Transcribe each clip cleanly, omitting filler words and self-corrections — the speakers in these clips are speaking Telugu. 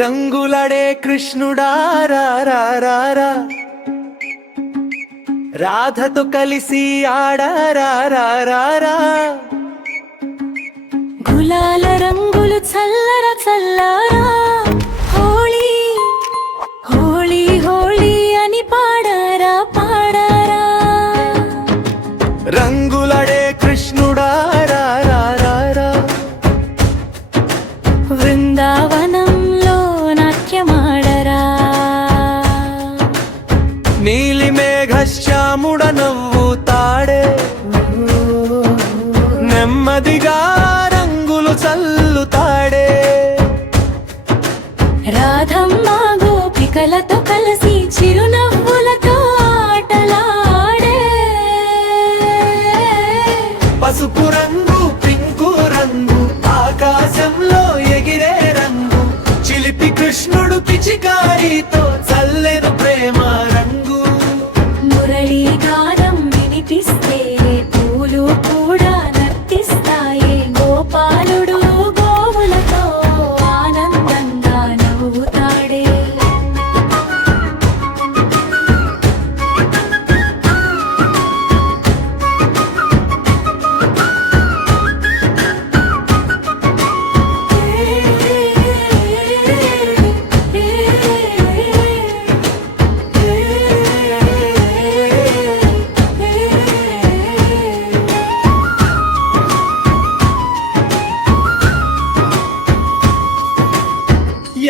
రంగులడే కృష్ణుడా రా రా రా రా, రాధతో కలిసి ఆడారా రా రా రా. గులాల రంగులు చల్లర చల్లారా, హోళీ హోళీ హోళీ అని పాడారా పాడారా. రంగులడే కృష్ణుడా రా రా రా రా, బృందావనంలో నాట్యమాడరా. నీలి మేఘశ్యాముడ నవ్వుతాడే, నెమ్మదిగా రంగులు చల్లుతాడే. రాధమ్మ గోపికలతో కలిసి చిరునవ్వులతో ఆటలాడే. పసుపు రంగు పింకు రంగు ఆకాశంలో ఎగిరే రంగు, చిలిపి కృష్ణుడు పిచికారితో చల్లెను ప్రేమ రంగు. మురళీ గానం వినిపిస్తే పూలు కూడా నర్తిస్తాయి. గోపాలుడు గోవులతో ఆనందంగా నవ్వుతాడే.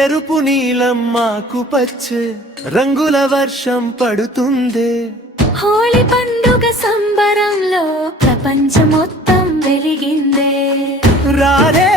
ఎరుపు నీలం మాకు పచ్చే రంగుల వర్షం పడుతుందే. హోళీ పండుగ సంబరంలో ప్రపంచం మొత్తం వెలిగిందే. రారే